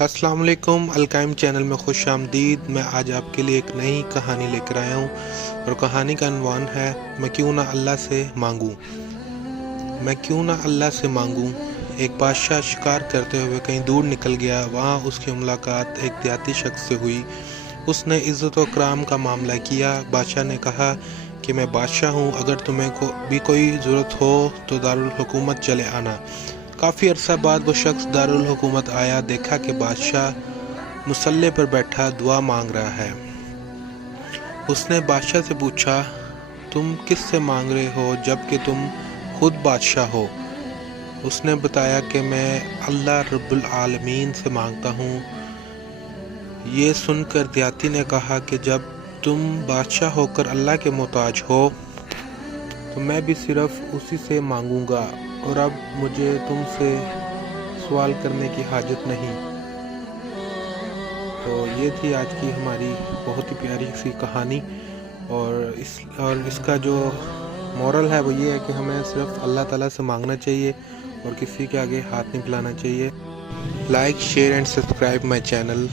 السلام علیکم، القائم چینل میں خوش آمدید۔ میں آج آپ کے لیے ایک نئی کہانی لے کر آیا ہوں اور کہانی کا عنوان ہے میں کیوں نہ اللہ سے مانگوں۔ میں کیوں نہ اللہ سے مانگوں۔ ایک بادشاہ شکار کرتے ہوئے کہیں دور نکل گیا۔ وہاں اس کی ملاقات ایک دیہاتی شخص سے ہوئی۔ اس نے عزت و کرام کا معاملہ کیا۔ بادشاہ نے کہا کہ میں بادشاہ ہوں، اگر تمہیں بھی کوئی ضرورت ہو تو دارالحکومت چلے آنا۔ کافی عرصہ بعد وہ شخص دارالحکومت آیا، دیکھا کہ بادشاہ مصلی پر بیٹھا دعا مانگ رہا ہے۔ اس نے بادشاہ سے پوچھا، تم کس سے مانگ رہے ہو جبکہ تم خود بادشاہ ہو؟ اس نے بتایا کہ میں اللہ رب العالمین سے مانگتا ہوں۔ یہ سن کر دیہاتی نے کہا کہ جب تم بادشاہ ہو کر اللہ کے محتاج ہو تو میں بھی صرف اسی سے مانگوں گا، اور اب مجھے تم سے سوال کرنے کی حاجت نہیں۔ تو یہ تھی آج کی ہماری بہت ہی پیاری سی کہانی، اور اس کا جو مورل ہے وہ یہ ہے کہ ہمیں صرف اللہ تعالیٰ سے مانگنا چاہیے اور کسی کے آگے ہاتھ نہیں پھیلانا چاہیے۔ Like, share and subscribe my channel.